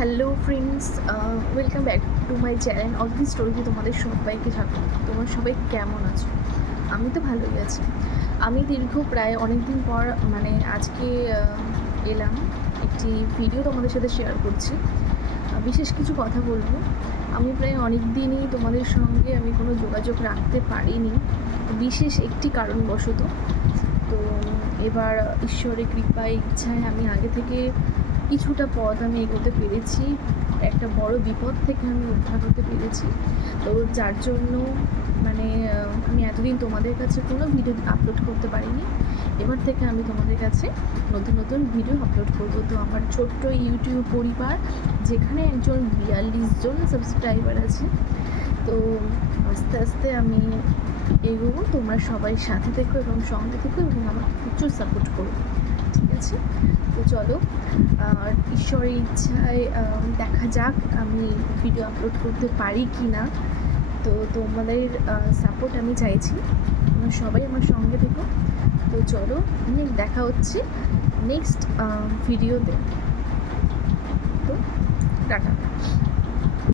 Hello friends, welcome back to my channel all the স্টোরিতে তোমাদের সবাইকে স্বাগত। তোমরা সবাই কেমন আছো? আমি তো ভালোই আছি। আমি দীর্ঘ প্রায় অনেক দিন পর আজকে এলাম, একটি ভিডিও তোমাদের সাথে শেয়ার করছি। বিশেষ কিছু কথা বলবো। আমি প্রায় অনেক দিনই তোমাদের সঙ্গে আমি কোনো যোগাযোগ রাখতে পারিনি, বিশেষ একটি কারণবশত। তো এবার ঈশ্বরের কৃপায় ইচ্ছায় আমি আগে থেকে কিছুটা পথ আমি এগোতে পেরেছি, একটা বড় বিপদ থেকে আমি উদ্ধার হতে পেরেছি। তো যার জন্য আমি এতদিন তোমাদের কাছে কোনো ভিডিও আপলোড করতে পারিনি। এবার থেকে আমি তোমাদের কাছে নতুন নতুন ভিডিও আপলোড করবো। তো আমার ছোট্ট ইউটিউব পরিবার, যেখানে একজন 42 জন সাবস্ক্রাইবার আছে, তো আস্তে আস্তে আমি এগোবো। তোমরা সবাই সাথে থেকো এবং সঙ্গে থেকো এবং আমাকে প্রচুর সাপোর্ট করো, ঠিক আছে? তো চলো, ঈশ্বরের ইচ্ছায় দেখা যাক আমি ভিডিও আপলোড করতে পারি কি না। তো তোমাদের সাপোর্ট আমি চাইছি, তোমরা সবাই আমার সঙ্গে থেকো। তো চলো, দেখা হচ্ছে নেক্সট ভিডিওতে। তো টাটা।